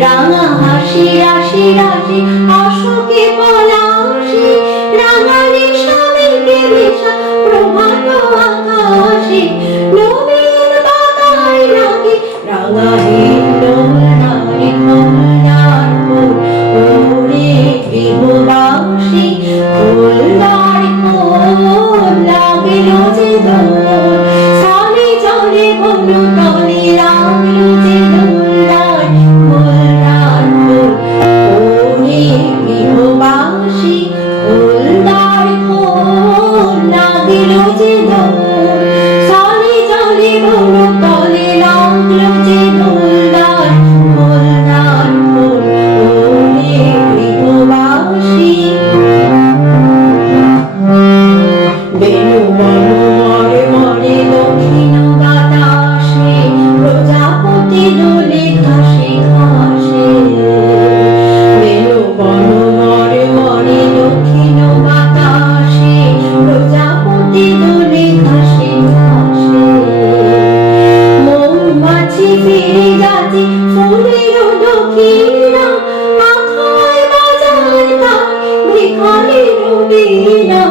রাঙা হাসি রাশি রাশি অশোকে পলাশি রাঙালি স্বামীকে নেশা প্রভাত আকাশে নবীন বাতায় নাকি রাঙা হিন্দোল নারী কমলার ফুল ওরে গৃহবাসী ফুলদার ফুল লাগিল যে দোল সালে চলে বনু তলে লাগিল যে দোলদার ফুলদার ফুল ওরে গৃহবাসী ফুলদার ফুল লাগিল যে দোল সালে চলে বনু তলে লাগিল যে দোলদার ফুলদার ফুল ওরে গৃহবাসী বেনু বন মরে মরে দক্ষিণ বাতাসে প্রজাপতি দোলে ঘাসে ঘাসে বেনু বন মরে মরে দক্ষিণ বাতাসে প্রজাপতি দোলে ঘাসে ঘাসে মৌমাছি ফিরে যাচ্ছে ফুলের দক্ষিণা মাথায় বাজায় তার ভিখারির বীণা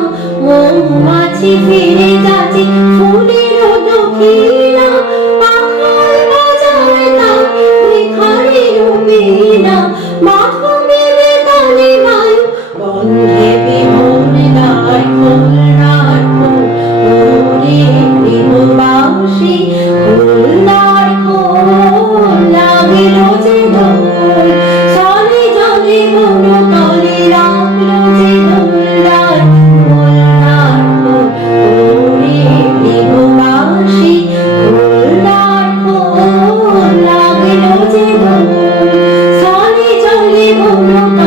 মৌমাছি ফিরে যাচ্ছে ফুলের দক্ষিণা মাথায় বাজায় তার ভিখারির বীণা মাধবে বেতালে বায়ু গন্ধে বিমন দ্বার খুলনার ফুল ওরে গৃহবাসী ফুলদার ফুল লাগিল যে দোল সালে জলে বনু তলে লাগলো যে দোলদার ফুলদার ফুল ওরে গৃহবাসী ফুলদার ফুল লাগিল যে দোল সালে জলে বনু